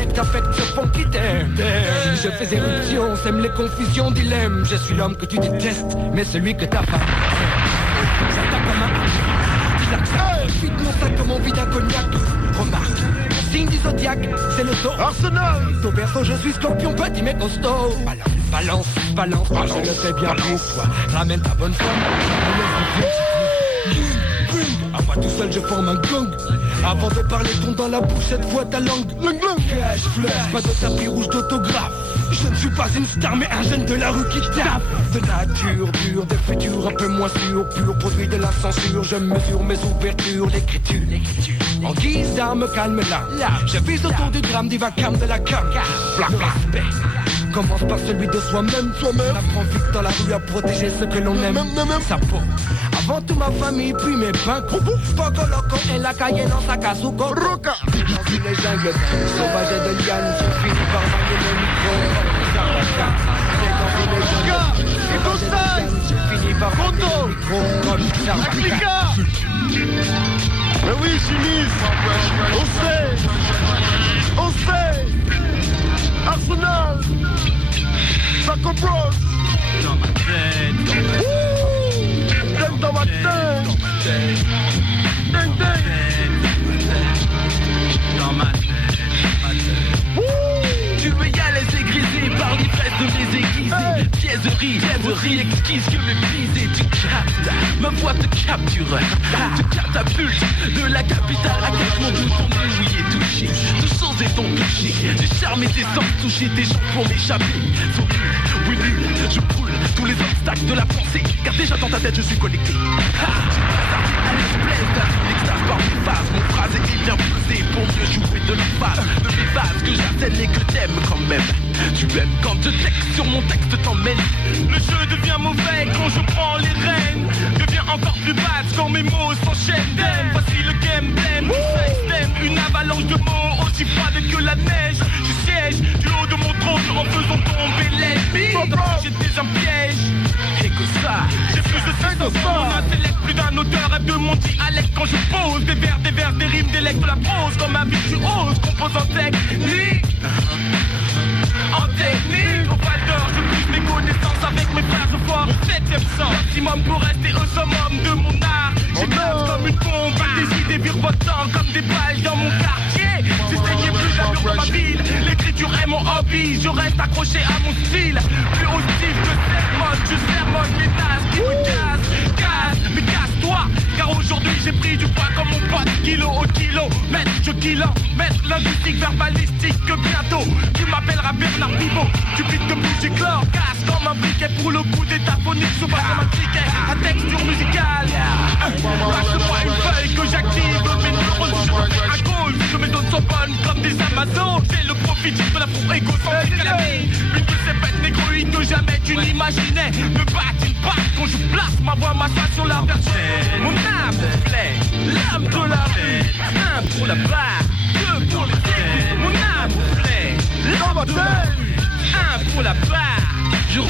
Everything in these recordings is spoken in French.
dialecte affecte ce fond qui t'aime. Je fais éruption, sème les confusions, dilemme. Je suis l'homme que tu détestes, mais celui que ta femme ça tape comme un vide mon sac comme on vide un cognac. Remarque, signe du zodiaque, c'est le taureau. Arsenal. Au berceau je suis scorpion, petit mais costaud. Balance, je le fais bien pour toi. Ramène ta bonne femme. À moi tout seul je forme un gang. Avant de parler ton dans la bouche, cette fois ta langue. Cash flash, pas de tapis rouge d'autographe. Je ne suis pas une star mais un jeune de la rue qui tape. De nature dure, de futur un peu moins sûr. Pur produit de la censure, je mesure mes ouvertures. L'écriture, en guise d'arme calme là. Je vise autour du drame, du vacarme de la cam. Le respect commence par celui de soi-même. On apprend vite dans la rue à protéger ce que l'on aime. Sa peau. Avant tout ma famille, puis mes pains. Poco loco en la calle, dans sa casuco. Roca. Dans une jungle sauvage et de liane, je finis par manier le micro. Je finis par manier le micro. Applica. Mais oui, chimiste. On sait. Arsenal. Saco Bros. Dans ma tête. Dans ma tête. Dans ma tête. Tu veux y aller grisé par l'ivresse de mes aiguisés. Pièzerie exquise que méprisée. Tu captes, ma voix te capture. Tu catapultes de la capitale à quatre mondes où ton oui est touché. De choses et ton touché. J'ai charmé tes sens, touché tes jambes pour m'échapper. Sont nuls, oui nul, je brûle tous les obstacles de la pensée. Car déjà dans ta tête je suis connecté. À l'express, l'extase par mes phases. Mon phrase est bien pesé pour mieux jouer de l'emphase. De mes phases que j'atteigne et que t'aimes quand même. Tu aimes quand je texte sur mon texte t'emmène. Le jeu devient mauvais quand je prends les rênes. Devient encore plus basse quand mes mots s'enchaînent. Voici le gameplay, mon système. Une avalanche de mots aussi froide que la neige. Je siège du haut de mon trône en faisant tomber l'ennemi. J'étais un piège. Et que ça, j'ai plus de sens dans mon intellect. Plus d'un auteur rêve de mon dialecte quand je pose des vers, des rimes, des lectes de la prose. Comme ma virtuose, compose en technique. En technique, au Val d'Or, je prise mes connaissances avec mes phrases forts. Au 7ème sens, maximum pour rester au summum de mon art. J'éclate comme une bombe, des idées virevoltant comme des balles dans mon quartier. J'essayais plus d'allure dans ma ville, l'écriture est mon hobby. Je reste accroché à mon style, plus hostile que sermonne. Je sermonne les tasses qui me cassent, mais casse-toi. Car aujourd'hui j'ai pris du poids comme mon pote, kilo au kilomètre. Je kilomètre linguistique, verbalistique que bientôt tu m'appelleras Bernard Pivot. Tu piques de musique l'or, casse comme un briquet pour le coup d'étaphonique. Souvent comme un ticket, à texture musicale. Passe-moi une feuille que j'active, mes neurones sur un cause. Que mes zones sont bonnes comme des Amazones. J'ai le profit de la pro égocentrique à la vie. Une de ces bêtes négroïdes que jamais tu n'imaginais. Me battre une patte quand je place ma voix, ma soie sur la version. Mon âme plaît, l'âme de la rue. Un pour la barre, deux pour le tête. Mon âme plaît, l'âme de la rue. Un pour la barre, je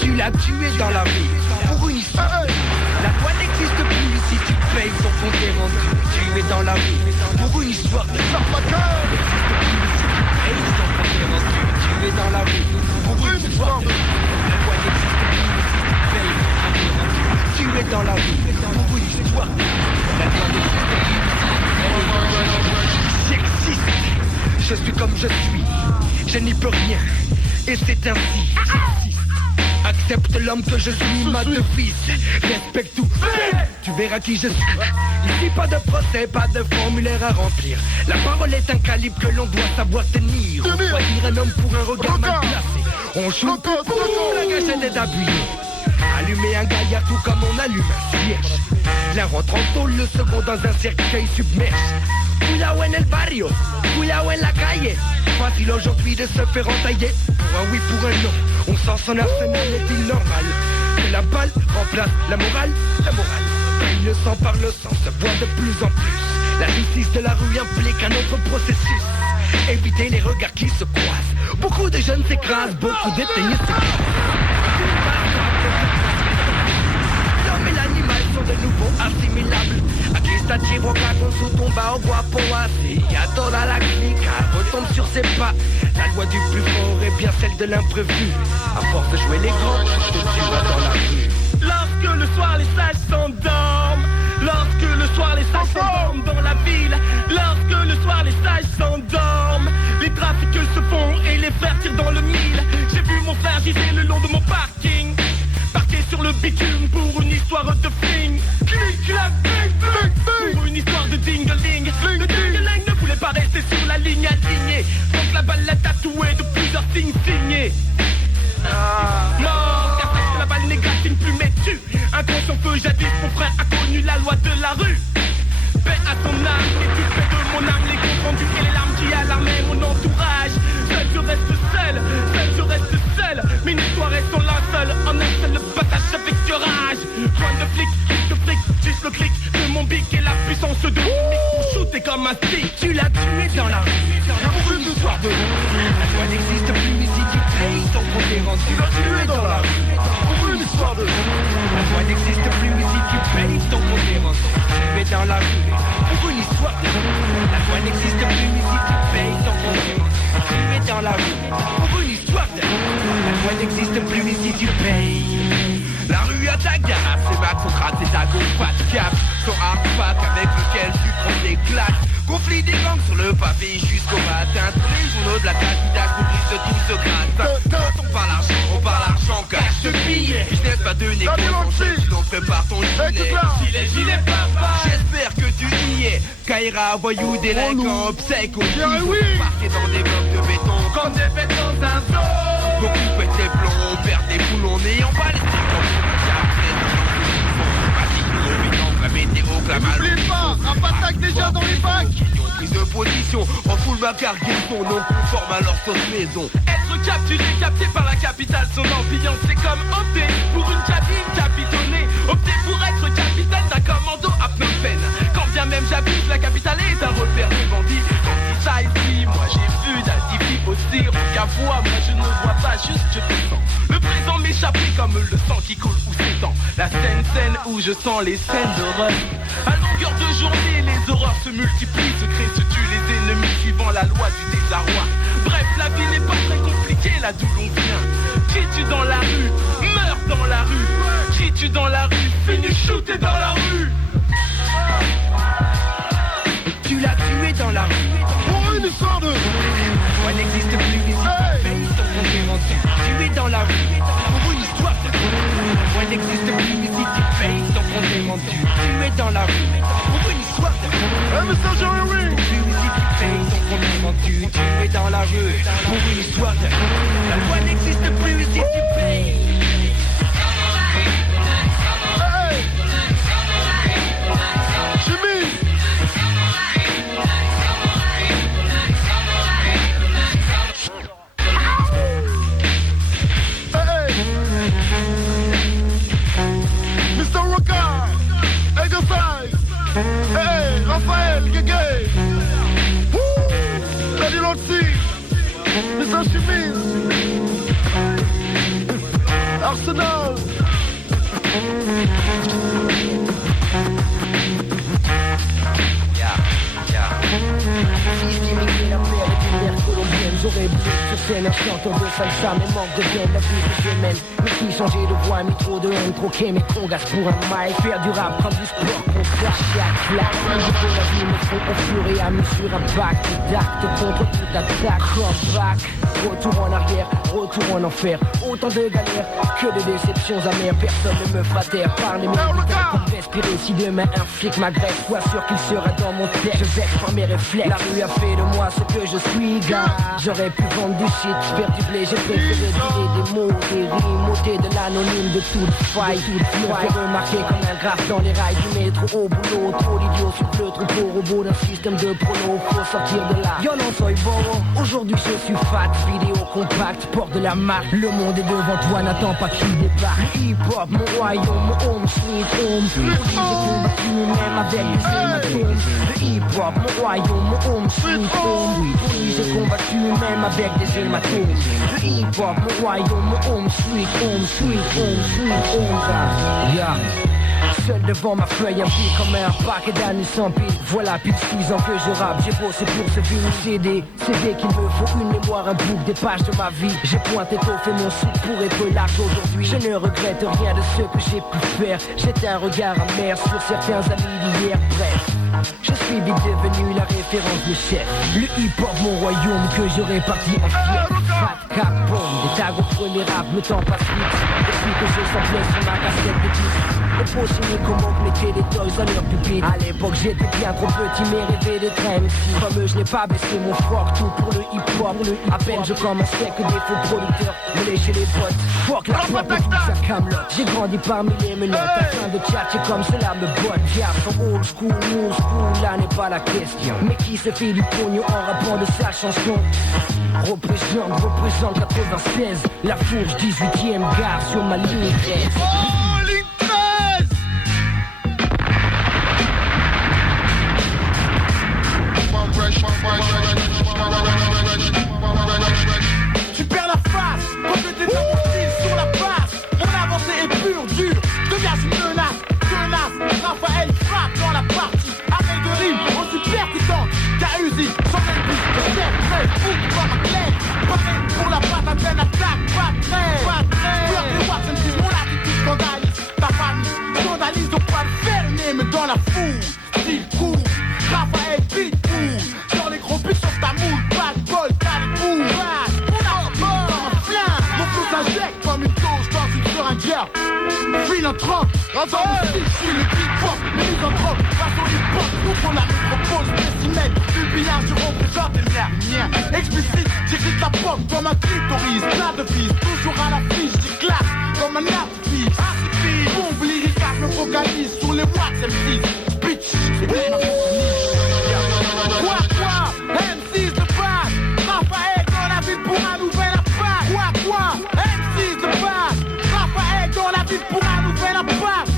Tu l'as tué dans la vie pour une histoire. La loi n'existe plus si tu payes ton compte est rendu. Tu es dans la vie pour une histoire de Sarmacal. N'existe plus si tu payes ton compte est rendu. Tu es dans la vie pour une histoire de la loi n'existe plus si tu payes ton compte est rendu. Tu es dans la vie pour une histoire de la loi n'existe plus. J'existe. Je suis comme je suis. Je n'y peux rien. Et c'est ainsi. Accepte l'homme que je suis, ma devise. Respecte tout, tu verras qui je suis. Ici pas de procès, pas de formulaire à remplir. La parole est un calibre que l'on doit savoir tenir. On choisir un homme pour un regard mal placé. On joue pour la gâchette est appuyée. Allumer un gaillard tout comme on allume un cierge. L'un rentre en tôle, le second dans un cercueil submerge. Cuidado en el barrio, cuidado en la calle. Facile aujourd'hui de se faire entailler. Pour un oui, pour un non, on sent son arsenal, est-il normal que la balle remplace la morale? La morale, paye le sang par le sang, se voit de plus en plus. La justice de la rue implique un autre processus. Éviter les regards qui se croisent. Beaucoup de jeunes s'écrasent, beaucoup d'éteignés s'écrasent. L'homme et l'animal sont de nouveau assimilables. Aquí está Chihuahua con su tumba au guapo así. Y a toda la clica retombe sur ses pas. La loi du plus fort est bien celle de l'imprévu. À force de jouer les grands, je te tuerai dans la rue. Lorsque le soir les sages s'endorment, lorsque le soir les sages s'endorment dans la ville, lorsque le soir les sages s'endorment, les trafics se font et les frères tirent dans le mille. J'ai vu mon frère giser le long de mon parking, parqué sur le bitume pour une histoire de fling. Clic, clac, bing, bing, bing. Pour une histoire de ding-a-ling. Le ding-a-ling ne voulait pas rester sur la ligne alignée, donc la balle l'a tatoué de plusieurs signes signés. Mort, car parce que la balle n'égratigne plus mais tue. Inconscient que jadis mon frère a connu la loi de la rue. Paix à ton âme, et tu fais de mon âme les comptes rendus et les larmes qui alarmaient mon entourage. Seul je reste seul, seul je reste seul. Mes histoires restent en linceul, en un seul passage avec rage. Point de flic, juste le clic de mon bic et la puissance de mon mic pour shooter comme un stick. Tu l'as tué dans la rue, pour une histoire de la loi n'existe plus mais si tu payes ton compte est rendu. Tu l'as tué dans la rue, pour une histoire de la loi n'existe plus mais si tu payes ton compte est rendu. Tu es dans la rue, pour une histoire de la loi n'existe plus mais si tu payes ton compte est rendu. Tu es dans la rue, pour une histoire de la loi n'existe plus mais si tu payes. La rue à ta gare, c'est ma contrainte et ta go pas de cap. Ton hard-pack avec lequel tu prends des claques. Conflit des gangs sur le pavé jusqu'au matin. Tous les journaux de la capitale couvrent de tout ce gratin. Quand on parle argent, cache de billets. Business pas de négo, ton chef, donc prépare ton gilet. Gilet papa. J'espère que tu y es. Kaira, voyou, délinquant, psycho. Parqué dans des blocs de béton. Comme des bêtes dans un zoo. Beaucoup pètent les plombs, on perd des boulons, n'ayant pas les la météo clame à N'oublie pas, un patac déjà dans les bacs. Prise de position, refoule ma cargaison, non conforme à leur sauce maison. Être capturé, capté par la capitale, son ambiance c'est comme opter pour une cabine capitonnée. Opter pour être capitaine d'un commando à Phnom Penh. Quand bien même j'habite, la capitale est un repère de bandits. Quand il ça ici, moi j'ai vu d'Adifi aussi. Qu'à voix, moi je ne vois pas, juste je te sens. Le présent m'échappait comme le sang qui coule où s'étend. La scène où je sens les scènes d'horreur. À longueur de journée, les horreurs se multiplient, se créent, se tuent les ennemis suivant la loi du désarroi. Bref, la vie n'est pas très compliquée là d'où l'on vient. Cries-tu dans la rue, meurs dans la rue. Cries-tu dans la rue, finis shooté dans la rue. Tu l'as tué dans la rue. Pour une histoire de Moi n'existe plus mais si tu payes ton compte est rendu. Tu es dans la rue. Pour une histoire de Moi n'existe plus mais si tu payes ton compte est rendu. Tu es dans la rue. Pour une histoire de Hey, Mr. Jerry Ring. Si tu payes ton compte est rendu. Tu es dans la rue. Pour une histoire de La loi n'existe plus mais si tu payes. Hey, Jimmy. Hey, Mr. Rocker, Exercise. Hey, Raphaël, Gégé. Woo, Daddy Loxy, Mr. Chemise, Arsenal. Fils d'immigrés, la paix régulière colombienne. J'aurais brillé sur scène un chanteur de salsa. Mais manque de bien, la vie de semaine. Mais qui changer de voix, mis trop de haine, troquer mes congas pour un mic. Faire du rap, prendre du sport, qu'on crache chaque claque. Je peux la vie, mais faut au fur et à mesure un bac d'actes contre toute attaque. Comeback, retour en arrière, retour en enfer. Autant de galères que de déceptions amères. Personne ne me fera taire par les médicaments pour respirer. Si demain un flic m'agresse, sois sûr qu'il sera dans mon tête. Je vais par mes réflexes. La rue a fait de moi ce que je suis, gars. j'aurais pu vendre du shit, faire du blé, j'ai préféré tirer des mots, des rimes, ôter de l'anonyme de toute faille. Me fait remarquer comme un graphe dans les rails du métro au boulot. Trop d'idiots sur le troupeau, robot d'un système de prono, faut sortir de là. Yo non soy bobo, aujourd'hui je suis fat, vidéo compact, porte de la marque. Le monde est devant toi, n'attends pas qu'il débarque. Le hip-hop, mon royaume, mon home, sweet home. Aujourd'hui j'ai combattu même avec des hématomes. Le hip-hop, mon royaume, mon home, sweet home. Aujourd'hui j'ai combattu même avec des hématomes. Le hip-hop, mon royaume, mon home, sweet home, sweet home, sweet home. Yeah. Seul devant ma feuille, un pile comme un paquet d'années sans pile. Voilà, plus de 6 ans que je rappe, j'ai bossé pour ce film CD. CD qu'il me faut une mémoire, un book, des pages de ma vie. J'ai pointé tôt, fait mon sou pour être large aujourd'hui. Je ne regrette rien de ce que j'ai pu faire. J'ai un regard amer sur certains amis d'hier. Bref, je suis vite devenu la référence de chef. Le hip-hop, mon royaume que je répartis en fier. Fat cap, bombe, des tags au premier rap, le temps passe vite. Depuis que je s'enflais sur ma cassette de disque. Et faut signer comment mettez les toys à leur pupitre. À l'époque j'étais bien trop petit mais rêvais d'être MC. Comme eux je n'ai pas baissé mon froc, tout pour le hip-hop. À peine je commençais que des faux producteurs me léchaient les potes. Fuck la porte de tout sa camelote. J'ai grandi parmi les menottes, afin de tchatcher comme cela me botte. Diable, old school, là n'est pas la question. Mais qui se fait du pognon en rappant de sa chanson? Représente 96, la fourche 18ème gare sur ma ligne 13. Tu perds la face, quand je t'ai avancé sur la base. Mon avancée est pure, dure, je deviens une menace, tenace. Raphaël frappe dans la partie, avec de rimes aussi percutantes qu'à usine. Sans même plus, je sais, très fou comme un clé. Pareil pour la patate, peine attaque, pas très. Peur des Watson, si mon attitude scandalise. Ta famille scandalise, donc pas le faire une dans la foule. Style cool, Raphaël pitbull. Sur les gros pics sur ta moule, pas de bol, t'as les boules. On a comme un flingue, mon flou s'injecte comme une dose dans une seringue. Philanthrope, dans mon style, je suis le hip-hop, misanthrope. Face au hip-hop, nous pour la métropole, spécimen. Du billard, je représente les mien. Explicite, j'écris la pop comme un clitoris. Plat de fils, toujours à la fiche, j'éclate comme un artifice. Bombe lyrique, je me focalise sur les watts M6. Bitch, et bien ma Quoi, M6 de base. Raphaël dans la ville pour un nouvel appart. Quoi, M6 de base. Raphaël dans la ville pour un nouvel appart.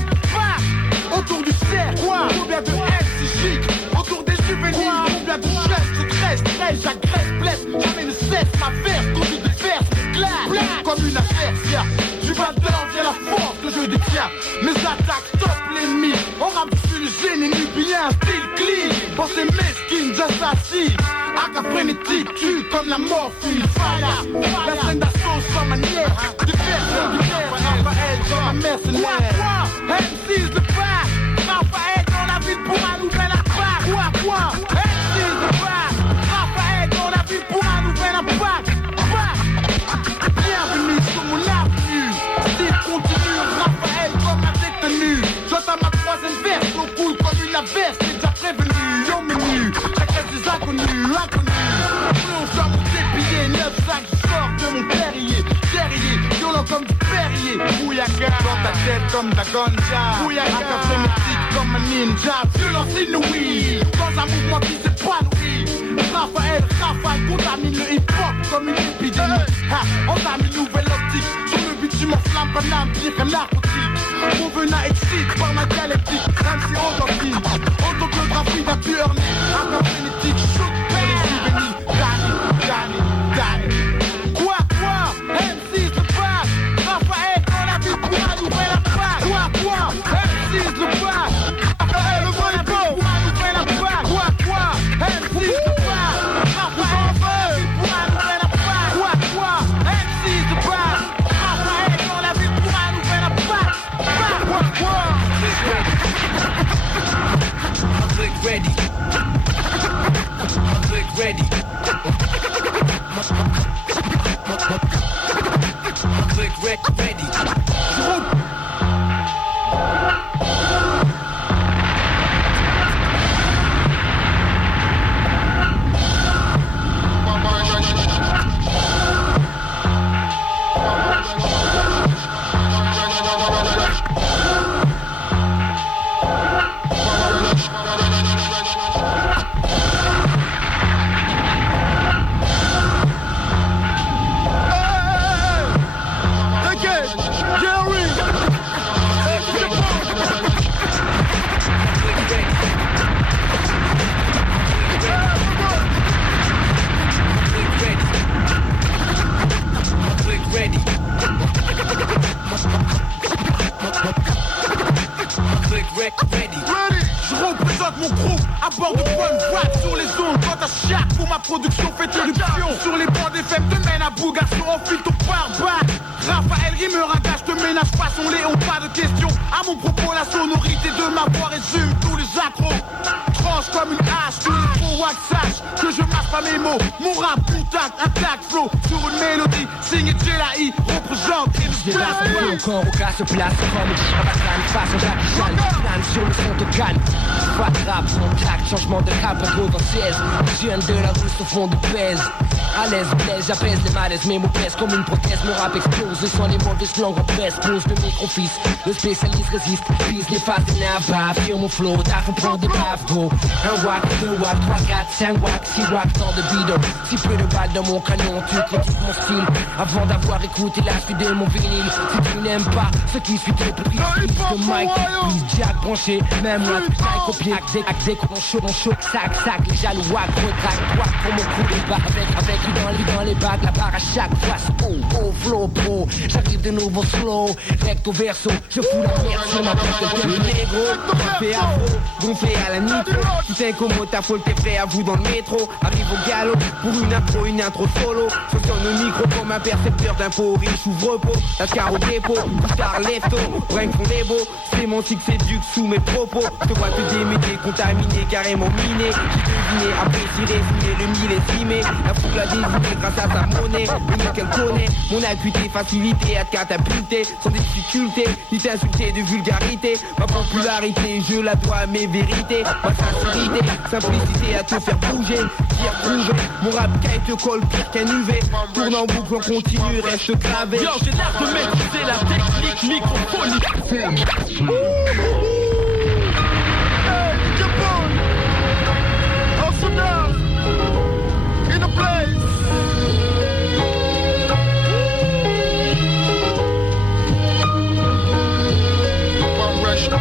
Autour du cercle, combien de MC chic. Autour des juvéniles, combien de chefs se tresse, j'agresse, blesse. Jamais ne cesse ma verse, conduit de verse, clair, comme une adversaire. Du batteur vient la force que je détiens. Mes attaques stoppent l'ennemi. On rappe sur le génie nubien, style clean. Pensez mesquine, j'assassine. Aka frénétique, tue comme la morphine. Fire, la scène d'assaut sans manière. Du verre, Raphaël dans ma mercenaire. M6 de bac, Raphaël dans la ville pour un nouvel appart. M6 de bac, Raphaël dans la ville pour un nouvel appart. Bienvenue sur mon avenue. Style continue, Raphaël comme un détenu. J'entends ma troisième verse, l'eau coule comme une averse. T'es déjà prévenu, au menu. Chacun des inconnus. Plonge dans mon dépillé, 9-5, je sors de mon terrier. Guerrier, violent comme du Perrier. Bouillaka, dans ta tête comme ta ganja. Bouillaka, frénétique comme un ninja. Violence inouïe, dans un mouvement qui s'épanouit. Raphaël contamine le hip-hop comme une épidémie. On a mis une nouvelle optique. Sur le bitume en flamme, banane, pire qu'un narcotique. Mon venin excite par ma dialectique. MC endorphine, autobiographie d'un tueur né. Un frénétique, shoot pour les juvéniles. Dani. Quoi, M6 de base. Raphaël dans la ville pour un nouvel appart. Quoi, M6 de base. Raphaël dans la ville pour un nouvel appart. Quoi, M6 de base. Raphaël dans la ville pour un nouvel appart. Quoi, M6 de base. Raphaël dans la ville pour un nouvel appart. Quoi. Ready. à chaque pour ma production fait éruption. Sur les bancs des faibles te mène à bout, garçon, enfile ton pare-balles. Raphaël rimeur à gage, te ménage pas son Léon, pas de question. À mon propos, la sonorité de ma voix résume tous les accros. Tranche comme une hache, tous les faux wax sache que je marche pas mes mots. Mon rap contact, attaque flow sur une mélodie. Signé Jelaï, représente et nous place. Encore au cas se place comme un bacane face à Jackie Chan. Plane sur le front de Cannes. Pas de rap, contact, changement de cap, un gros dans 16. Jeune de la rue au fond de pèse. À l'aise, blaise, j'apaise les malaises, mes mots pèsent comme une prothèse. Mon rap explose, sans les mauvaises langues en presse. Pose le micro-fils, le spécialiste résiste. Vise les phases des navas, affirme mon flow, d'armes pour des baves, go. Un wack, 2 wack, 3, 4, 5 wack, 6 wack, tant de bidon. Si peu de balles dans mon canon, tu critiques mon style. Avant d'avoir écouté la suite de mon vinyle. Si tu n'aimes pas ce qui suit tes prix de Mike, puis Jack branché, même moi, tu t'ailles copier. Acté, mon chaud, sac, les jaloux, wack, retract, wack pour mon coup de barre. Avec lui dans les bagues, la barre à chaque fois. Oh, flow pro, j'arrive de nouveau slow. Recto verso, je fous la merde sur ma porte de négro. Fait afro, gonflé à la nitro. Tu sais comment ta folle t'es prêt à vous dans le métro. Arrive au galop, pour une intro solo. Je sonne au micro comme un percepteur d'infos. Riche ouvre pot, la car au dépôt. Star lefto, brin fond des beaux. Sémantique séduque sous mes propos. Je te vois te démêler, contaminé, carrément miné. J'ai deviné, apprécié, résigné, le millésimé. La foule a désigné grâce à sa monnaie. Le mieux qu'elle connaît, mon acuité, facilité à te catapulter. Sans difficulté, ni t'insulter de vulgarité. Ma popularité, je la dois à mes vérités. Ma sincérité, simplicité à te faire bouger. Dire prouver, mon rap caille te colle pire qu'un UV. Tourne en boucle, on continue, reste gravé. Yo, j'ai l'air de maîtriser la technique microphonique. Hey, Japan! Arsenal! In the place! One rush. Hey!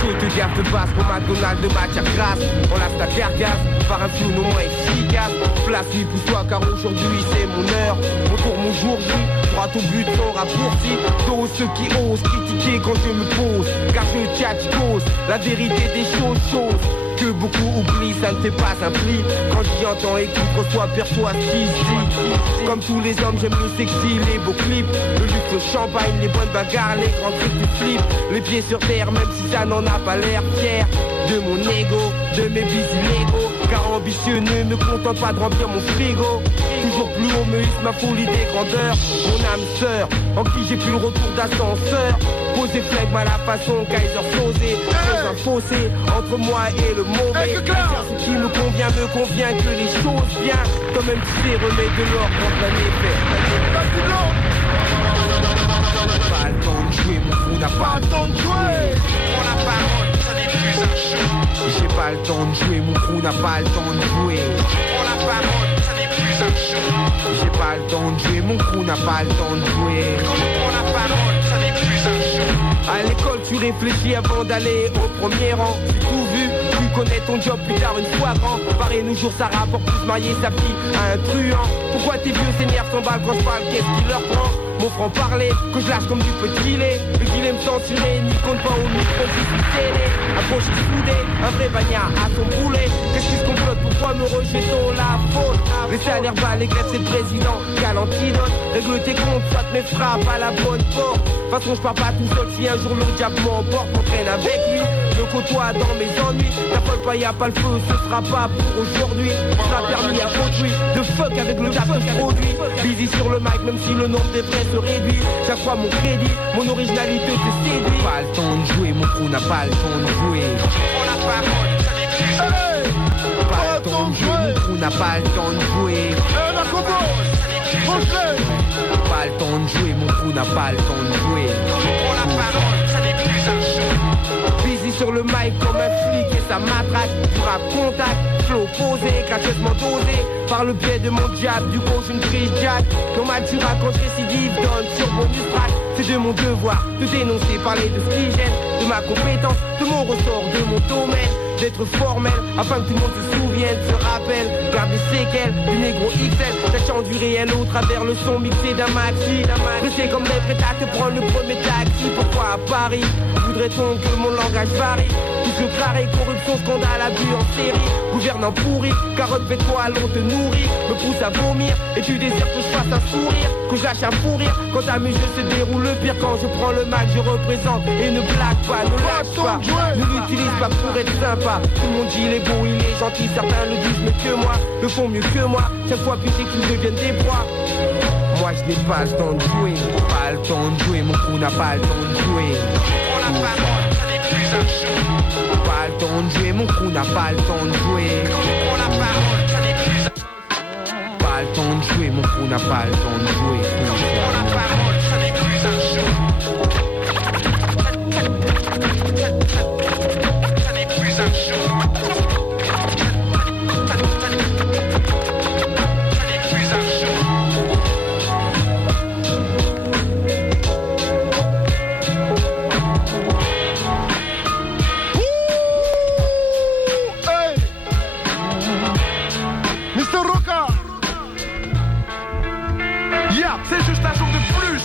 Chaud de gaffe de base pour McDonald's de matière grasse. On lâche ta cargasse par un flow non moins efficace. Place-lui, pousse-toi car aujourd'hui c'est mon heure. Mon tour, mon jour J, droit au but sans raccourci. Tous ceux qui osent critiquer quand je me pose, car je tchatche cause la vérité des choses que beaucoup oublient, ça ne fait pas un pli. Quand j'y entends, écoute, reçois, perçois, si. Comme tous les hommes, j'aime le sexy, les beaux clips. Le luxe, le champagne, les bonnes bagarres, les grands trucs de flip. Les pieds sur terre, même si ça n'en a pas l'air. Fier de mon ego, de mes bis illégaux. Car ambitieux ne me contente pas de remplir mon frigo. Toujours plus haut me hisse ma folie des grandeurs. Mon âme sœur, en qui j'ai plus le retour d'ascenseur. Posé flegme à la façon Kaiser Sosé. Dans un fossé entre moi et le mauvais. Ce qui me convient que les choses viennent. Comme un petit remet de l'or contre un effet. Pas le temps de jouer, mon fou n'a pas le temps de jouer. Prends la parole, ça n'est plus un jeu. J'ai pas le temps de jouer, mon crew n'a pas le temps de jouer. Prends la parole, ça n'est plus un jeu. J'ai pas le temps de jouer, mon crew n'a pas le temps de jouer. Prends la parole, ça n'est plus un jeu. À l'école tu réfléchis avant d'aller au premier rang. J'ai tout vu, tu connais ton job plus tard une fois grand. Pareil nos jours ça rapporte plus marier sa fille à un truand. Pourquoi tes vieux s'énervent sans balle quand je parle, qu'est-ce qui leur prend? Mon franc-parler, que je lâche comme du petit lait. Le gilet me censurer, n'y compte pas au micro, j'y suis télé. Approche soudé, un vrai bagnard à son boulet. Qu'est-ce qui se complote, pourquoi me rejeter la faute? Les salaires bas, les grèves c'est le président, quel antidote. Règle tes comptes, soit mes frappes à la bonne porte. De toute façon je pars pas tout seul, si un jour le diable m'emporte, m'entraîne avec lui. Je côtoie dans mes ennuis, n'appelle pas, y'a pas le feu, ce sera pas pour aujourd'hui. Ça a permis à autrui de fuck avec le cap que je produis. Busy sur le mic, même si le nombre des vrais se réduit. Chaque fois mon crédit, mon originalité te séduit. Pas le temps de jouer, mon crew n'a pas le temps de jouer. Prends la parole, ça n'est plus jamais. Pas le temps de jouer, mon crew n'a pas le temps de jouer. Pas le temps de jouer, mon crew n'a pas le temps de jouer. Prends la parole, ça n'est plus un jeu. Busy sur le mic comme un flic et ça matraque. Du rap contact, flow posé, gracieusement dosé. Par le biais de mon jab, du gauche une prise jack. Normal tu racontes récidive, donne sur bonus track. C'est de mon devoir de dénoncer, parler de ce qui gêne, de ma compétence, de mon ressort, de mon domaine. D'être formel, afin que tout le monde se souvienne, se rappelle. Garde les séquelles du négro XL, sachant du réel au travers le son mixé d'un maxi. Pressé comme les prêts à te prendre le premier taxi. Pourquoi à Paris voudrait-on que mon langage varie? Plus le carré, corruption, scandale, abus en série. Gouvernant pourri, carotte, fais-toi, l'on te nourrit. Me pousse à vomir, et tu désires que je fasse un sourire, que je lâche un fou rire. Quand à mes jeux se déroule le pire, quand je prends le Mac, je représente. Et ne blague pas, ne lâche pas, ne l'utilise pas pour être sympa. Tout le monde dit il est bon, il est gentil, certains le disent mais que moi, le font mieux que moi. Chaque fois que j'ai qu'ils deviennent des proies. Moi je n'ai pas le temps de jouer, pas le temps de jouer, mon crew n'a pas le temps de jouer. Pas le temps de jouer, mon crew n'a pas le temps de jouer. Pas le temps de jouer, mon crew n'a pas le temps de jouer. C'est juste un jour de plus,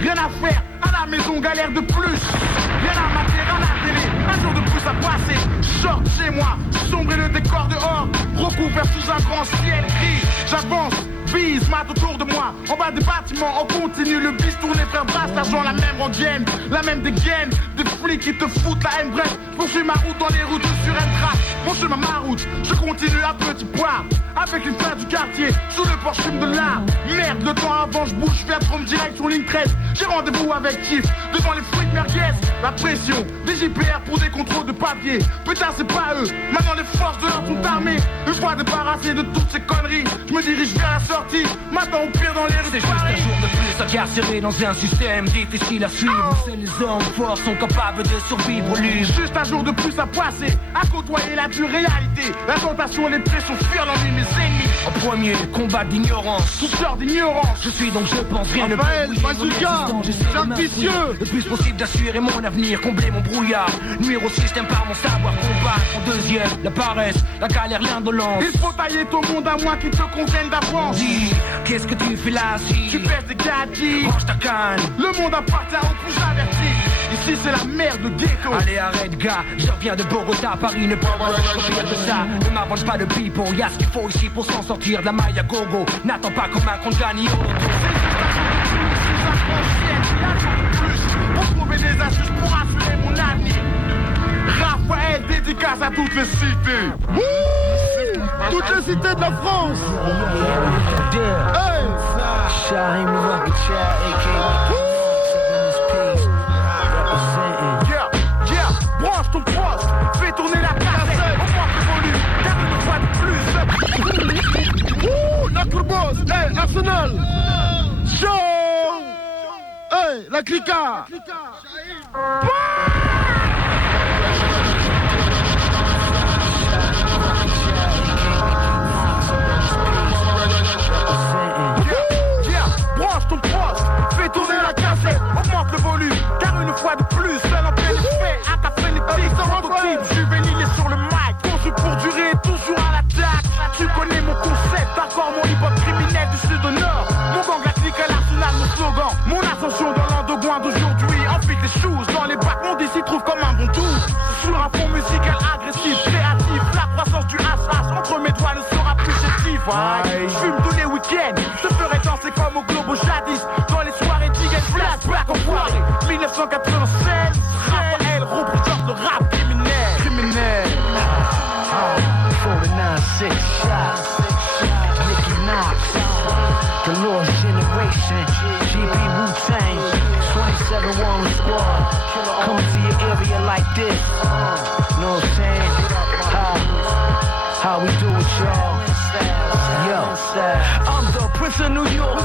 rien à faire, à la maison galère de plus. Rien à mater, à la télé, un jour de plus à passer. Sors chez moi, sombre et le décor dehors, recouvert sous un grand ciel gris. J'avance, vise, mat autour de moi. En bas des bâtiments, on continue le bis, tourner, frère, brasse, l'argent, la même rengaine, la même dégaine. Des flics qui te foutent la haine, bref. Poursuis ma route dans les routes sur un trace. Mon chemin, ma route, je continue à petit poids. Avec les frères du quartier, sous le porche fume de l'art. Merde, le temps avant, je bouge, vers Trump direct sur ligne 13. J'ai rendez-vous avec Chief, devant les fruits de merguez. La pression, des JPR pour des contrôles de papier. Putain, c'est pas eux, maintenant les forces de l'ordre sont armées. Une fois débarrassé de toutes ces conneries, je me dirige vers la sortie. Maintenant au pire dans les rues. C'est juste un jour de plus incarcéré dans un système difficile à suivre. Seuls les hommes forts sont capables de survivre libres. Juste un jour de plus à passer, à côtoyer la dure réalité. La tentation, les pressions, fuir l'ennui, mes ennemis. En premier, combat d'ignorance. Toutes sortes d'ignorance. Je suis donc je pense, rien ne peut Raphaël, bouger mon Bazooka, existence. J'essaie de Jacques m'instruire Vicieux. le plus possible d'assurer mon avenir, combler mon brouillard. Nuire au système par mon savoir combattre. En deuxième, la paresse, la galère, l'indolence. Il faut tailler ton monde à moins qu'il te convienne d'avance. Dis, qu'est-ce que tu fais là si Tu pèses des gadgets. Range ta canne. Le monde appartient aux plus avertis. Ici c'est la merde de ghetto. Allez arrête gars, je reviens de Bogota, Paris ne peut pas sortir de ça. Ne m'invente pas de people, y'a ce qu'il faut ici pour s'en sortir de la maille à gogo. N'attends pas comme un Congiani. Pour trouver des astuces pour assurer mon avenir. Raphaël dédicace à toutes les cités. Toutes les cités de la France. Hey. Yeah, yeah, branche ton poste, fais tourner la cassette, on voit le volume, car une fois de plus. Notre boss. Hey, Arsenal. Show. Hey, la clica. Branche ton poste, fais tourner la cassette, augmente le volume, car une fois de plus, seul en plein effet, à ta frénétique, prototype, juvénile est sur le mic, conçu pour durer, toujours à l'attaque. Tu connais mon concept, encore mon hip-hop criminel du sud au nord. Mon gang, la clique à l'arsenal, mon slogan, mon ascension dans l'endogouin d'aujourd'hui. Ensuite les choses dans les bacs, mon s'y trouve comme un bon doux. Sous un fond musical agressif, créatif, la croissance du hash entre mes doigts ne sera plus chétif. Je fume tous les week-ends, je te ferai danser comme au globe jadis. Dans les soirées d'hier, flashback en foiré. 1996, Raphaël représente le rap criminel. Criminel. 49-6 shots, Nicky Knox, the Lost Generation, GP Wu-Tang, 27 One Squad, coming to your area like this, know what I'm saying? How we do it, y'all? Yo, I'm the Prince of New York,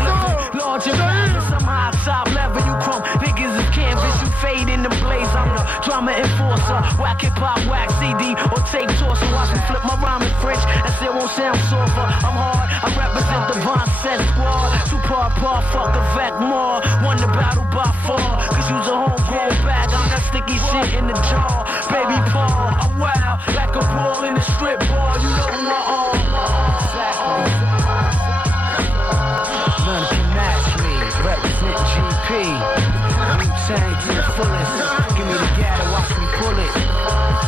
large and massive, somehow top level you crumb, niggas is canvas, you fade in the blaze, I'm the drama enforcer, whack hip hop, whack CD, or tape torso, watch me flip my rhyme in French, and still won't sound softer, I'm hard, I represent the Von Set Squad, two part, fuck the Vec more, won the battle by far, cause you's a homegrown bag, I'm that sticky shit in the jar, baby Paul, I'm wild, like a ball in a strip ball, you know who I am, exactly. None can match me, represent GP, Wu-Tang to the fullest, give me the gat and watch me pull it.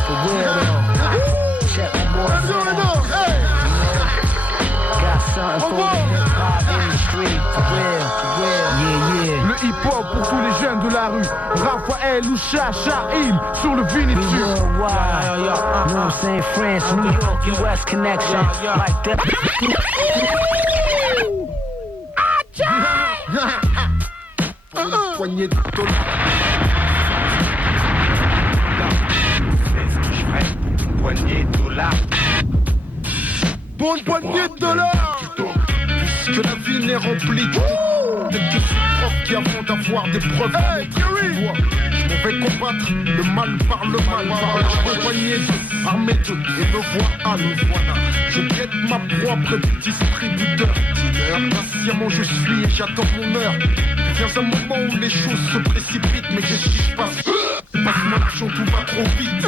For real though. Check my boys out. Got something for the hip-hop industry. For real, yeah, yeah. Le hip-hop pour tous les jeunes de la rue. Raphaël ou Shaim sur le Vinicius. Worldwide, you know what I'm saying? France, New York, US connection, like that. Pour une poignée de dollars. Poignée de dollars. Pour une poignée de dollars. Puisque la vie n'est remplie de quelques profs qui avant d'avoir des preuves je m'en vais combattre le mal par le mal. Accompagné armé de et me voilà. Je guette ma proie près du distributeur. Patiemment je suis et j'attends mon heure. Vient un moment où les choses se précipitent, mais qu'est-ce qui se passe? Passe-moi l'argent, tout va trop vite.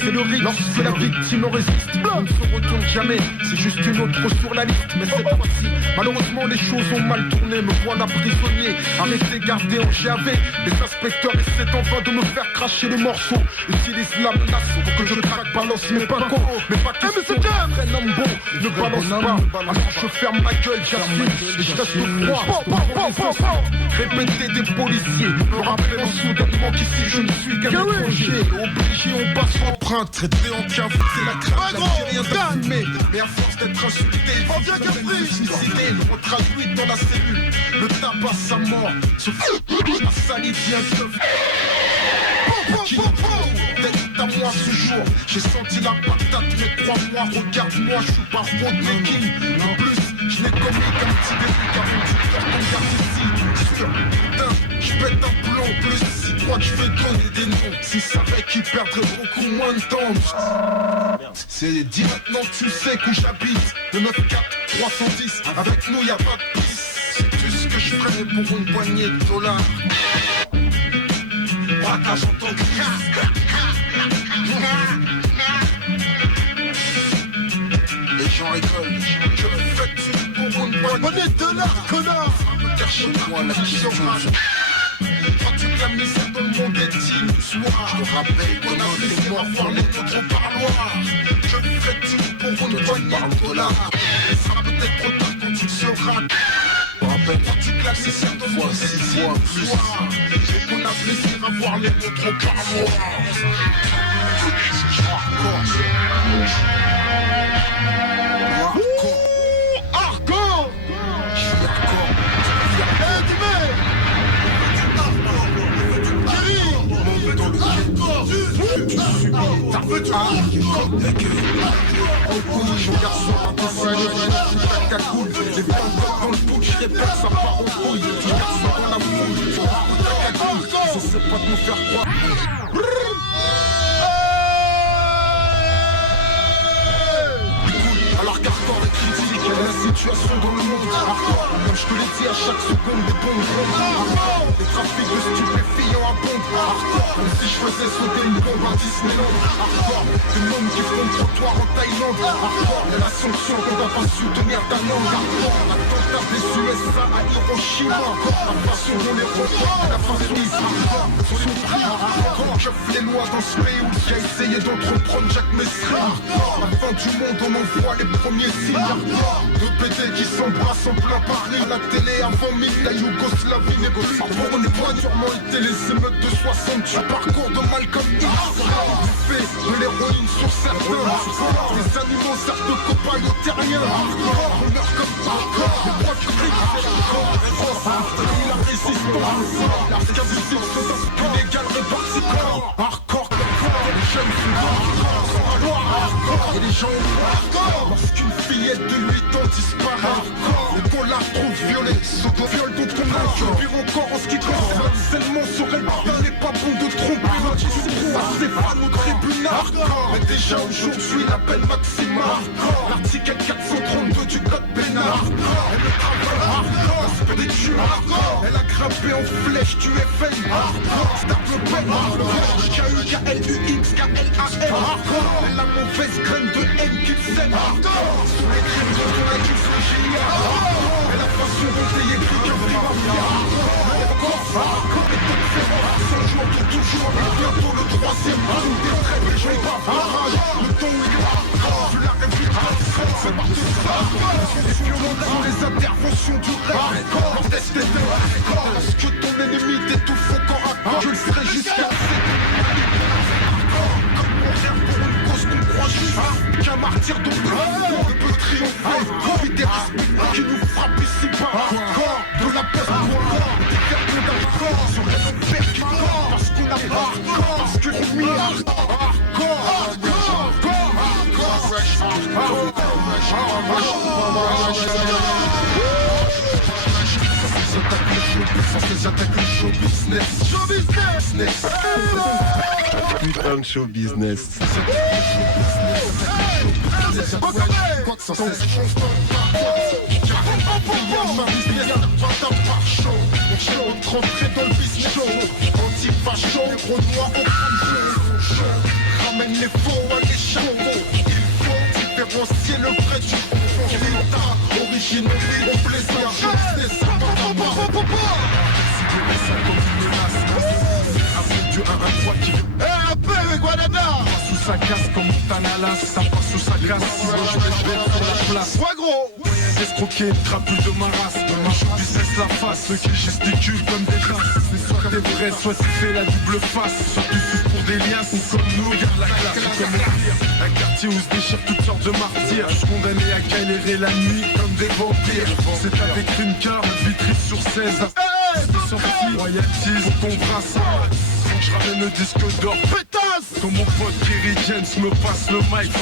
C'est le risque lorsque la victime résiste. On ne se retourne jamais, c'est juste une autre sur la liste. Mais cette fois-ci, malheureusement les choses ont mal tourné. Me voilà prisonnier, arrêté, gardé en GAV. Les inspecteurs essaient en vain de me faire cracher le morceau. Utilisent la menace pour que je craque, balance mes pincos. Mais pas question de un homme bon, ne balance pas. Alors je ferme ma gueule, j'assume et je reste froid. Répéter des policiers, me rappeler soudainement qu'ici je ne suis qu'un étranger. Obligé, on passe empreinte, traité en cave, c'est la crainte. J'ai rien d'assumé, mais à force d'être insulté, il vient qu'à suicider. On traduit dans la cellule, le tabac sa mort. Ce fou, la salive vient de d'être à moi ce jour. J'ai senti la patate, mais crois-moi, regarde-moi, je suis pas roi de King. En plus, je n'ai commis qu'un petit début, car on dit qu'on garde ici. Sûr, putain, je pète un plomb en plus. Si toi que je vais donner des noms, s'ils savaient qu'ils perdraient beaucoup moins de temps. C'est dit maintenant, tu sais où j'habite. Le 94 310, avec nous y'a pas de piste. C'est tout ce que je ferais pour une poignée de dollars. Braquage en tant que les gens rigolent. Je fais tout pour une poignée de dollars, connard. Cache-moi la question. Quand tu la misère dans le monde est illusoire. Je te rappelle qu'on a laissé avoir les nôtres au parloir. Je fais tout pour une poignée de dollars. Et ça sera peut-être trop tard quand tu seras. Quand tu classes ces 7 fois, 6 fois plus. Et qu'on a plaisir à voir les nôtres au parloir. Hardcore. Je suis hardcore. T'as vu du je garçon à cagoule. Les balles dans le bouc, je répète, ça part en couille. Je garçon dans la foule, ta cagoule. Ça c'est pas de nous faire croire. Alors hardcore et critique, la situation dans le monde. Hardcore, comme je te l'ai dit à chaque seconde, des bombes hardcore, les trafics de stupéfiants abondent. Hardcore, comme si je faisais sauter une bombe à Disneyland. Hardcore, des mômes qui font le trottoir en Thaïlande. Hardcore, et la sanction qu'on n'a pas su tenir ta langue. Hardcore, l'attentat des USA à Hiroshima. Hardcore, la façon dont les repas, la façon ils hardcore, sont pris. Hardcore, je fais les lois dans ce pays où j'ai essayé d'entreprendre Jacques Messry. Hardcore, la fin du monde, on envoie les premiers signes. Deux PD qui s'embrassent en plein Paris. À la télé avant midi, la Yougoslavie négocie. Pour une fois sûrement été les émeutes de 60. Je parcours de Malcolm X. Du fait de l'héroïne sur certains. Les animaux servent de copains aux terriens. On meurt comme ça. Les poids du crime, c'est la France. La résistance. L'arcadisme se donne une égale répartition. Hardcore comme quoi les jeunes sont hardcore. Et les gens hardcore. Lorsqu'une fillette de 8 ans disparaît, les dollars trop violés, s'auto-violent dont on a que pire encore en ce qui concerne harcèlement sur elle, putain n'est pas bon de tromper notre discours. Ça c'est pas nos tribunal. Mais déjà aujourd'hui la peine maximale. L'article 432 du code pénal. Elle ne travaille hardcore, l'aspect des tueurs hardcore. Elle a grimpé en flèche, tu es fait hardcore. Start le pen, K-U-K-L-U-X, K-L-A-M hardcore. Elle a mauvaise graine de haine qui te sème hardcore. Sous les crimes de ton adulte, c'est génial. Et la façon dont t'es écrit qu'un prix mafia. Hardcore, et donc c'est mort. 5 jours pour toujours, et bientôt le 3e round des traits. les interventions du rêve. Mon test est de hardcore. Parce que ton ennemi t'étouffe au corps à corps. Je le ferai jusqu'à comme mon rêve pour une cause qu'on croit juste. Qu'un martyr de blanc ne peut triompher. Puis des respects qui nous frappent ici bas. De la peste au corps, des verres d'accord. Sur les pères qui corps. Parce qu'on a hardcore. Parce que l'ennemi est hardcore. Sans attaquer le show business. Show business. Putain de show business. Sans cesse mon show, rentrer dans le business show. Anti-facho, gros noir au show. Ramène les faux à l'échafaud. Il faut différencier le vrai du faux. Original, on plaisir. Business, du 1-1-3 qui un peu Guadana. Sous sa casse comme Tanalas, ça passe sous sa casse. Si je vais sur la place. Ouais gros. Escroquer, crapule de ma race. Un show business la face, ceux qui gesticulent comme des grâces. C'est soit t'es vrai, soit tu fais la double face. Soit tu souffres pour des liasses, ou comme nous, regarde la classe. C'est comme au pire, un quartier où se déchirent toutes sortes de martyrs. Je suis condamné à galérer la nuit comme des vampires. C'est avec une carte, vitrine sur 16. C'est sorti, royalties, faut qu'on brasse un max. Je ramène le disque d'or, pétasse. Comme mon pote Kerry James me passe le mic.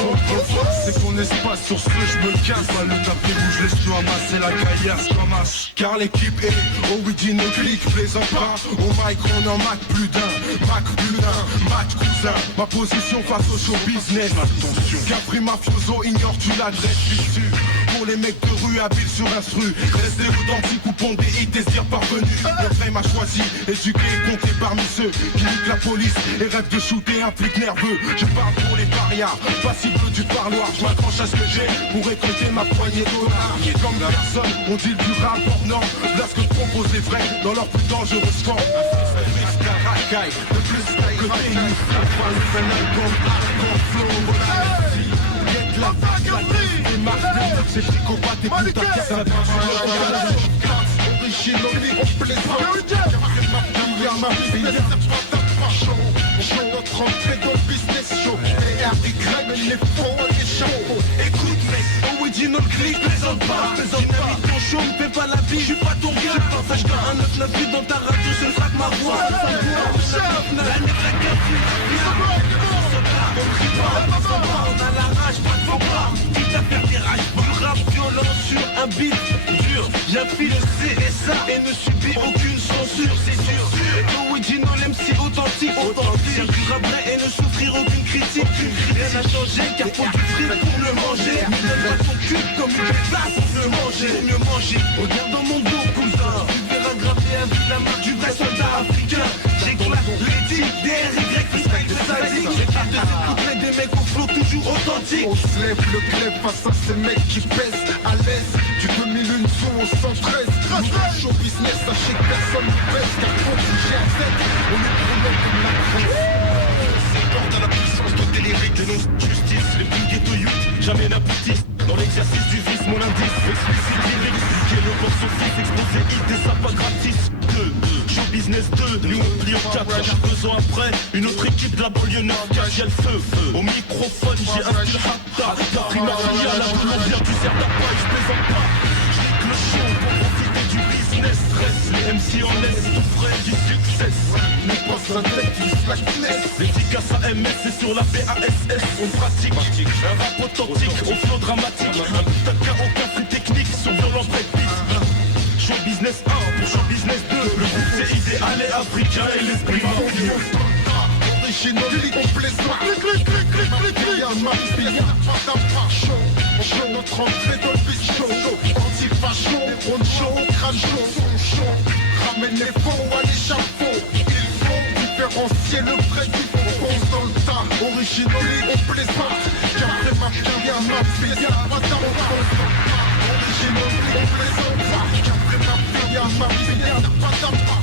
C'est qu'on espace sur ce je me casse. Pas le tapis rouge, laisse tu amasser la caillasse comme H. Car l'équipe est original click, plaisant pas. Au mic on en mac plus d'un. Mac plus d'un, match cousin. Ma position face au show business. Attention, Capri Mafioso ignore-tu l'adresse issue. Pour les mecs de rue habiles sur instru. Restez authentique ou pondez et désir parvenu. Le frère m'a choisi, éduqué et compté parmi ceux qui niquent la police et rêvent de shooter un flic nerveux. Je parle pour les parias, passible du parloir. Je m'accroche à ce que j'ai pour récolter ma poignée de dollars. Comme personne, on dit le du rap non. Là ce que propose les vrais dans leur plus dangereux sport. Racaille, de plus que pays. Un album, hardcore flow, get la c'est psychopathe et putain qui ça originally on plaisant. Ma business, c'est pas ta show. Show notre entrée dans le business show. Les RY, les faux, les chapeaux. Écoute mec, original click, plaisante pas. Dynamite ton show, me fais pas la vie, j'suis pas ton gars. Sache qu'un 998 dans ta radio, je frappe ma voix. La nette la café, on a la rage, pas de faux pas. Quitte à faire des rages, du rap violent sur un beat dur. J'affile le CSA et ne subis aucune censure, c'est sûr. Original MC authentique, faire du rap vrai et ne souffrir aucune critique. Rien n'a changé car faut du fric pour le manger. Ne donne pas ton cul comme une place pour le manger. Pour mieux manger, regarde dans mon dos cousin. Tu verras graver à vie la marque du vrai soldat africain. J'éclate l'éthique, DRY, freestyle de sadique. J'éclate de ces couplets des mecs au flow toujours authentique. On se lève le glaive face à ces mecs qui pèsent à l'aise. Du 2001 au 113. Show business, sachez que personne ne pèse. Car faut bouger à tête, on est promet comme la crème. C'est l'ordre à la puissance de délirer. Dénonce justice, les plus ghetto youth jamais n'aboutissent. Dans l'exercice du vice, mon indice explicite, lyrique, qui est le box office, exposé, hit et ça pas gratis. 2, show business 2, nous on plie en 4. 2 ans après, une autre équipe de la banlieue nord cache le feu. Au microphone, j'ai un style hapta. La primaria, la boulangère du cerf d'Arpaille, je plaisante pas. J'nique le show pour profiter du business. Stress, les MC en laisse, tout frais du succès. Mais pas un tête, du slackness. Dédicace à MS et sur la BASS, on pratique un rap authentique, au flow dramatique. Un putain de chaos, café technique sur violent breakbeat. Show business 1 pour show business 2. Le groupe c'est idéal et africain et l'esprit mafieux. Original, on plaisante. Y'a ma fille, pas d'un pas chaud. On show notre entrée dans le bis show. Anti-facho, les rondes show, crâne chaud, son chaud. Ramène les faux à l'échafaud. Il faut différencier le vrai du faux. Fonce dans le tas, original, on plaisante. Car après ma fille, y'a ma fille, pas d'un pas. Original, on plaisante pas. Car après ma fille, y'a ma fille, pas d'un pas.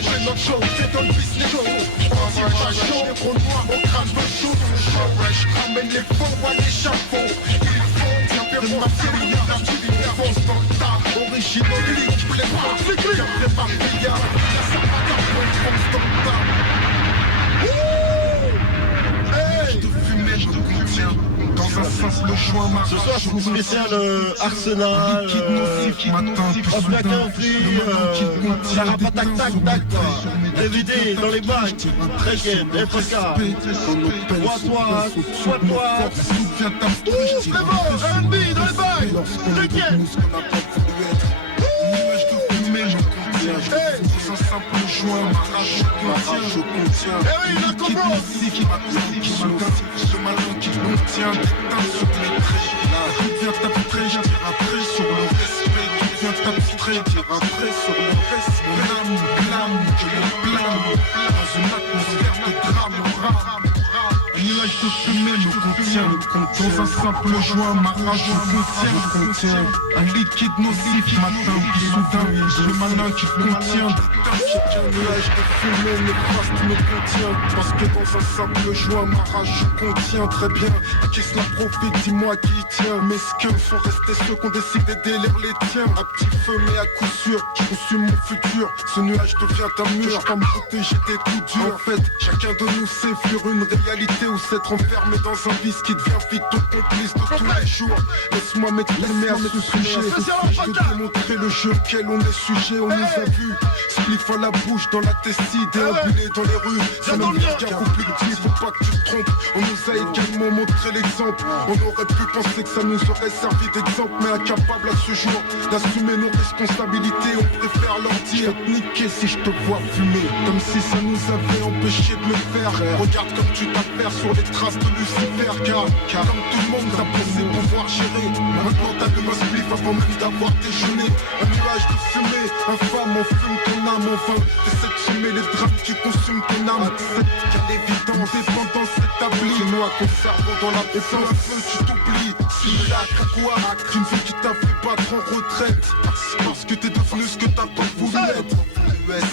J'ai notre show, c'est dans le business show. Anti-facho, les rondes noirs, on crâne le chaud, son show. Ramène les faux à l'échafaud. Il faut différencier le vrai du faux. Fonce dans le tas. chimique, complètement capté par Bia. La sarbacarpone transcendantal. Hey, de fumée, je te contiens. Dans un simple joint, ma Ce soir, c'est une spéciale Arsenal. Tac, tac, tac, tac. DVD dans les bacs. T'inquiète, FK. Soit toi. Souviens ta bouche, c'est bon, R&B dans les bacs. T'inquiète. Nuage de fumée, je contiens. Dans un simple joint, ma rage, je contiens. Eh oui, la combo. Qui m'atteint, ce malin qui contient d'éteint sur mes traits. Tout vient t'abstrait, je tire après sur le respect. Tout vient t'abstrait, je tire après sur le respect. Blâme, je le blâme. Dans une atmosphère de drame, un nuage de fumée me contient. Dans un simple joint, ma rage je contiens. Un liquide nocif m'atteint, puis soudain, le malin qui contient. Chaque nuage de fumée néfaste me contient. Parce que dans un simple joint, ma rage je contiens très bien. Qui se la profite, dis-moi qui y tient. Mes skins sont restés ceux qui ont décidé d'élire les tiens. À petit feu mais à coup sûr, je consume mon futur. Ce nuage devient un mur, pas me protéger des coups durs. En fait, chacun de nous sait fuir une réalité ou s'être enfermé dans un vice qui devient vite ton complice de tous les jours. Laisse-moi m'exprimer à ce sujet. Je vais te démontrer le jeu auquel on est sujet. On nous a vu, spliff à la bouche, dans la tessie, déambuler dans les rues. Ça même regard au plus petit, faut pas que tu te trompes. On nous a également montré l'exemple. On aurait pu penser que ça nous aurait servi d'exemple, mais incapable à ce jour d'assumer nos responsabilités. On préfère leur dire niquer si je te vois fumer, comme si ça nous avait empêché de le faire. Regarde comme tu t'affaires sur les traces de Lucifer, car comme tout le monde t'as pensé pouvoir gérer. Maintenant t'allumes un spliff avant même d'avoir déjeuné. Un nuage de fumée, infâme, on fume ton âme. Enfin, t'essaies de fumer les drames qui consument ton âme. Accepte qu'à l'évidence, dépendance établie. Tu noies ton cerveau dans la présence, tu t'oublies. Simulacre ou quoi, une vie qui t'a fait battre en retraite. Parce que t'es devenu ce que t'as pas voulu être.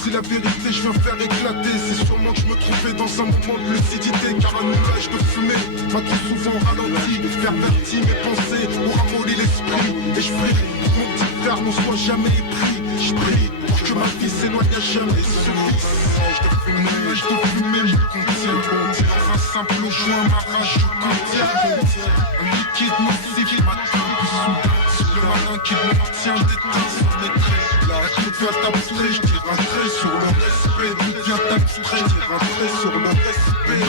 Si la vérité je viens faire éclater, c'est sûrement que je me trouvais dans un moment de lucidité. Car un nuage de fumée m'a trop souvent ralenti, perverti mes pensées, ou ramolli l'esprit. Et je prie pour que mon petit frère n'en soit jamais épris. Je prie pour que ma vie s'éloigne à jamais ce vice. Nuage de fumée me contient. Dans un simple joint ma rage je contiens. Un liquide nocif m'atteint plus soudain. Le malin qui me tient d'éteint sur mes traits. Tout vient t'abstrait, je tire un trait sur le respect. Tout vient t'abstrait, je tire un trait sur le respect.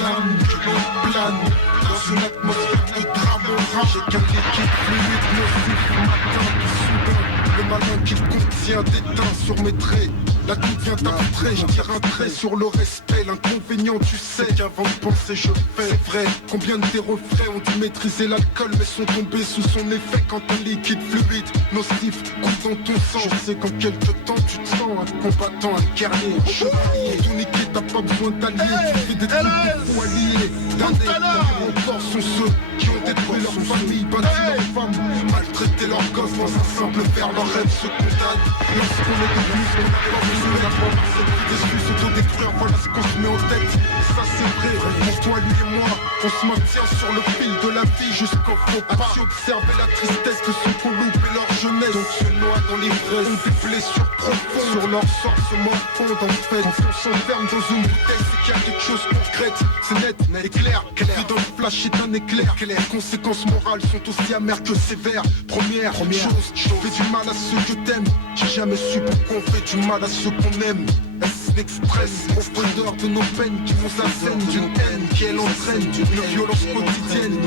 Blâme, je le plane. Dans une atmosphère de drame, j'ai qu'un liquide fluide nocif m'atteint plus soudain. Le malin qui contient d'éteint sur mes traits. La tout vient t'abstrait, je tire un trait sur le respect. L'inconvénient tu sais qu'avant de penser je fais. C'est vrai, combien de tes refrains ont dû maîtriser l'alcool mais sont tombés sous son effet. Quand un liquide fluide, nocif, coule dans ton sang. Je sais qu'en quelques temps tu te sens un combattant, un guerrier, un chevalier. Pour niquer t'as pas besoin d'allier, tu fais des trucs pour allier. Encore sont ceux qui ont détruit leur famille, battu leurs femmes, maltraité leurs gosses dans un simple verre, leurs rêves se condamnent. Lorsqu'on est devenu ce qu'on a pas vu, la foi par cette vie déçue, s'auto-détruire, voilà ce qu'on se met en tête. Ça c'est vrai, pour toi, lui et moi, on se maintient sur le fil de la vie jusqu'au faux pas. Tu observes la tristesse de ceux qui ont loupé leur jeunesse. Donc se noie dans l'ivresse, on des blessures profondes. Sur leur sort se morfondent en fait. Quand on s'enferme dans une bouteille, c'est qu'il y a quelque chose de concrète. C'est net et clair, vie dans le flash est un éclair. Les conséquences morales sont aussi amères que sévères. Première chose, fais du mal à ceux que t'aimes. J'ai jamais su pourquoi on fait du mal à ceux qu'on aime. Est-ce l'express, profondeur de nos peines qui nous assènent d'une haine qui elle entraîne une violence quotidienne,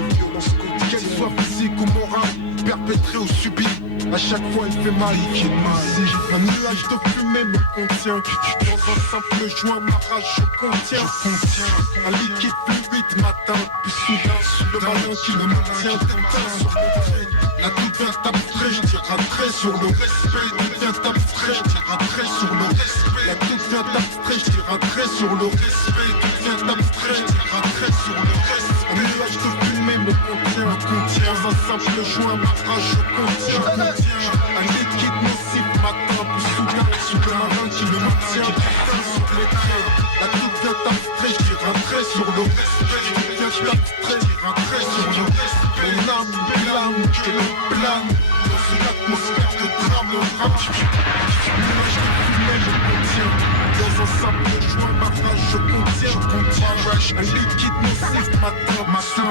qu'elle soit physique ou morale, perpétrée ou subie. À chaque fois il fait mal, un nuage de fumée me contient. Dans un simple joint ma rage je contiens. Un liquide fluide m'atteint, puis soudain le malin qui le maintient d'éteint sur mon trait. La toute vient t'abstrait, je tire un trait sur le respect. Tout vient t'abstrait, je tire un trait sur le respect. La toute vient t'abstrait, je tire un trait sur le respect. Tout vient t'abstrait, je tire un trait sur le respect. Un nuage de fumée me contient. Dans un simple joint ma rage je contiens. Un liquide nocif m'atteint, puis soudain le marin qui le maintient d'éteint sur les traits. La toute vient t'abstrait, je tire un trait sur le respect. Tout vient t'abstrait, je tire un trait sur le respect. Mon âme blâme, que le plane dans une atmosphère de drame rap. L'image de fumée me contient. Dans un simple joint, ma rage je contiens. Un liquide nocif m'atteint. Le matin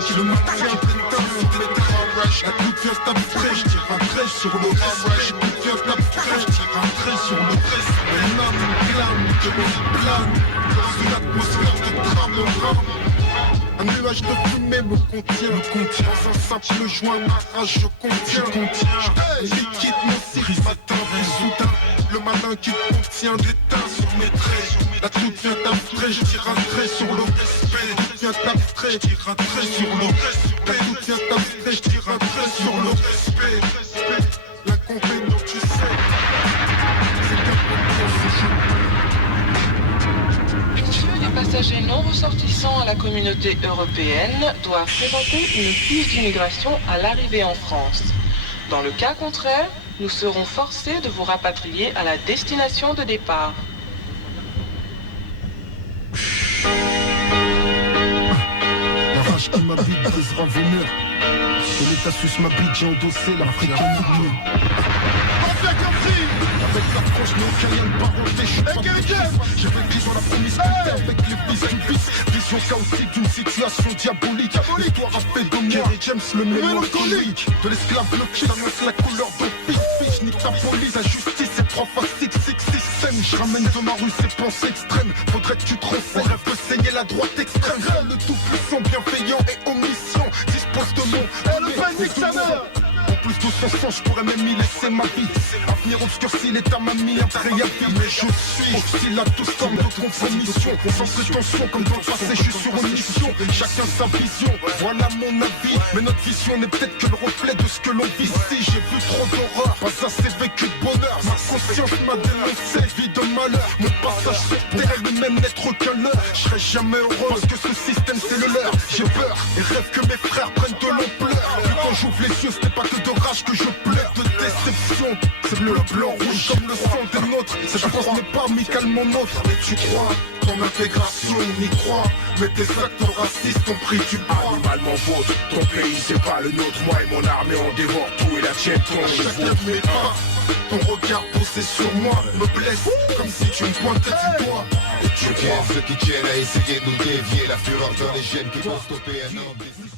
qui le maintient d'éteint sur mes traits. La toute vient t'abstrait, je tire un trait sur le respect. La toute vient t'abstrait, je tire un trait sur le respect. Un âme, une clame, que l'on plane. Dans une atmosphère de drame, on rame. Un nuage de fumée me contient. Dans un simple joint, ma rage je contiens. Un liquide nocif m'atteint. Soudain, le malin qui contient d'éteint sur mes traits. La toute vient t'abstrait, je tire un trait sur le respect. La toute vient t'abstrait, je tire un trait sur le respect. La toute vient t'abstrait, je tire un trait sur le respect. L'inconvénient, tu sais, c'est qu'un peu Les passagers non ressortissants à la communauté européenne doivent présenter une fiche d'immigration à l'arrivée en France. Dans le cas contraire, nous serons forcés de vous rapatrier à la destination de départ. La rage qui m'habite brisera vos murs. Que l'état suisse m'habite, j'ai endossé l'africaine. Avec l'approche néo-canadienne de parenté, je suis pas j'ai vécu dans la promiscuité avec les fils du vice. Vision chaotique d'une situation diabolique. L'histoire a fait de moi James le mélancolique. De l'esclave le qui annonce la couleur de fils. Fiche, nique ta police, la justice c'est 3 fois 6, 6, système. Je ramène de ma rue ces pensées extrêmes. Faudrait que tu te renseignes, rêve de saigner la droite extrême. Le tout puissant, bienveillant et omniscient dispose de mon en plus de son sang, je pourrais même y laisser ma vie. Avenir obscurci l'état m'a mis un préavis. Mais je suis hostile à toute forme de compromission. Sans prétention, comme dans le passé, je suis sur une mission. Chacun sa vision, voilà mon avis. Mais notre vision n'est peut-être que le reflet de ce que l'on vit ici. J'ai vu trop d'horreur, pas assez vécu de bonheur. Ma conscience m'a dénoncé, vie de malheur. Mon passage sur terre est le même n'être qu'un leurre. Je serai jamais heureux parce que ce système c'est le leur. J'ai peur et rêve que mes frères prennent de l'ampleur. Puis quand j'ouvre les yeux, ce n'est pas que de rage que je pleure, de déception. C'est bleu, blanc, rouge comme le sang des nôtres. Cette France n'est pas amicalement nôtre. Mais tu crois ton intégration, on y croit. Mais tes actes racistes ont pris du poids. Animalement vôtre, ton pays c'est pas le nôtre. Moi et mon armée on dévore tout et la tienne tombe. Chacun de mes pas, ton regard posé sur moi me blesse comme si tu me pointais du doigt. Et tu crois ceux qui tiennent à essayer de nous dévier, la fureur dans les gènes qui vont stopper un homme.